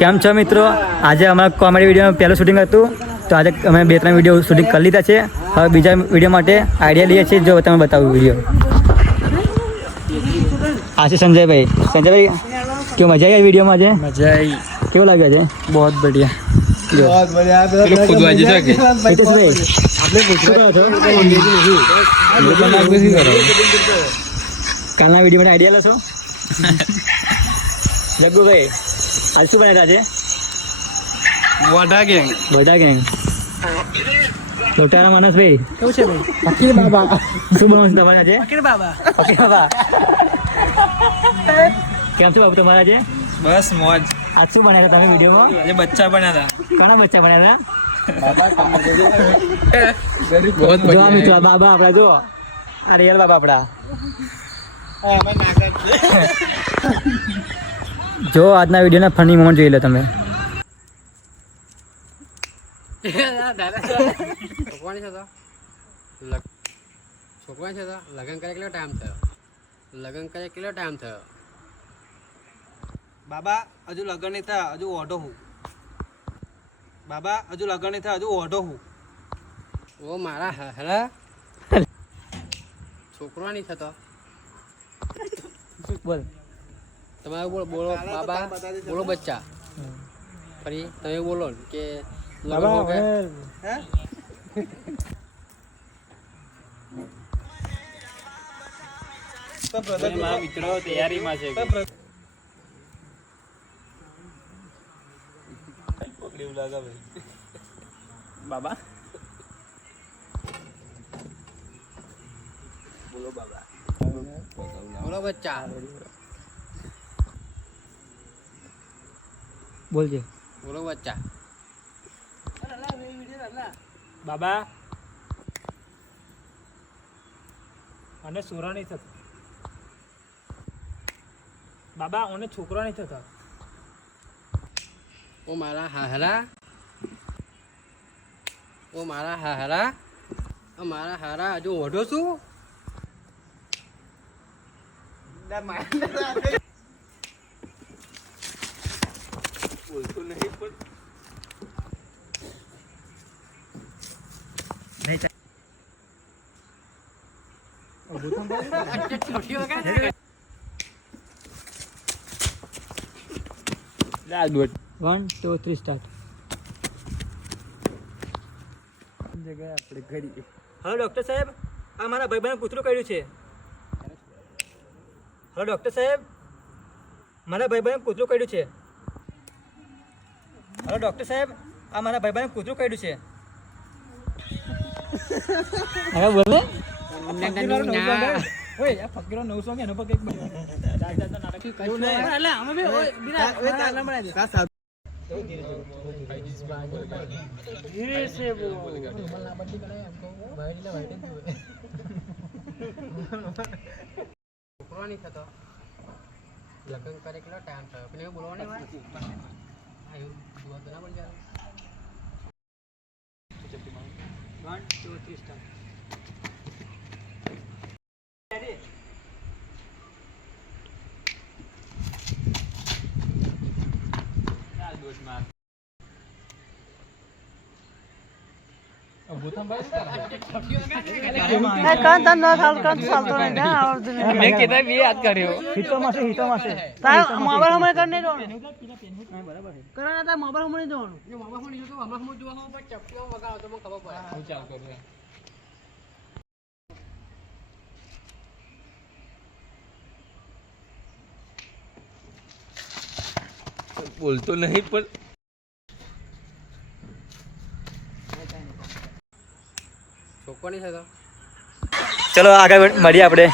કેમ છો મિત્રો? આજે અમારા કોમેડી વિડીયોનું પહેલું શૂટિંગ હતું, તો આજે અમે 2-3 વિડીયો શૂટિંગ કરી લીધા છે. હવે બીજા વિડીયો માટે આઈડિયા લઈએ છીએ. જો તમે બતાવું વિડીયો. આ છે સંજયભાઈ. સંજયભાઈ, કેવું મજા આવી વિડીયોમાં? આજે મજા આવી. કેવું લાગ્યું આજે? બહુ બઢિયા. बहुत बढ़िया હિતેશભાઈ, કાલના વિડીયો માટે આઈડિયા લેશો? જગ્ગુભાઈ, આજ શું બનાવ્યા આજે? વડા ગેંગ. બટા ગેંગ. ડોક્ટર માનસભાઈ, કેવું છે ભાઈ? ફકીર બાબા. શું બનાવવાનું છે તમારે આજે? ફકીર બાબા. ફકીર બાબા. કેમ છે બાબુ તમારા આજે? બસ મોજ. આજ શું બનાવ્યા તમે વિડીયોમાં? આજે બચ્ચા બન્યા કોના બચ્ચા બનાવ્યા? હતા. જો આ મિત્રો, બાબા આપડા જો, આ રિયલ બાબા આપડા. જો આજના વિડીયોના ફની મોમેન્ટ જોઈ લો તમે. છોકરાની છે તો લગ્ન કરે કેટલો ટાઈમ થયો? લગ્ન કરે કેટલો ટાઈમ થયો? બાબા હજુ લગન નહીં થયા, હજુ ઓઢો હું. બાબા હજુ લગન નહીં થયા, હજુ ઓઢો હું. ઓ મારા હરા છોકરો નહીં થતો. બોલ. તમારે બોલો બાબા, બોલો બચ્ચા. ફરી તમે બોલો ને કે લગ્ન હો ગયા. મારા મિત્રો તૈયારીમાં છે. બાબા બોલો બચ્ચા. બોલજે. બોલો બચ્ચા. બાબા અને સોરા નહીં થતો. બાબા અને છોકરા નહીં થતા. ઓ મારા હાહરા, ઓ મારા હાહરા, ઓ મારા હારા હજુ ઓઢો છું. બોલતો નહીં પણ One, two, three, start. આપણે કરીએ. હલો ડોક્ટર સાહેબ, આ મારા ભાઈબંધ કૂતરું કર્યું છે. હલો ડોક્ટર સાહેબ, મારા ભાઈબંધ કૂતરું કર્યું છે. હલો ડોક્ટર સાહેબ, આ મારા ભાઈબંધ કૂતરું કર્યું છે. હવે બોલ ને. ઓય આ ફકીરો 900 એનો પગ એક નાટક કયું નહીં. એટલે આમાં બે ઓય બિના આગળ બનાવી દે. ધીરે સે બોલ. છોકરો નહીં થતો. લગ્ન કરે કેટલો ટાઈમ થયો? પણ એવું બોલવાની વાત. એવું જોવા તો ના બની જાય. 1, 2, 3, start. મેં કીધા બી યાદ કર્યો. હિતોમાં છે. મોબાઈલ હમણાં કરીને જવાનું. કરાના તા મોબાઈલ હમણાં જવાનું. જો મામા ફોન જોતો મામા ફોન જોવા હું પણ ચપટીઓ વગાડો તો મને ખબર પડે. હું ચાલ કરું. બોલતો નહીં પણ છોકરો નહીં થતો. ચલો આગળ મળીએ આપણે.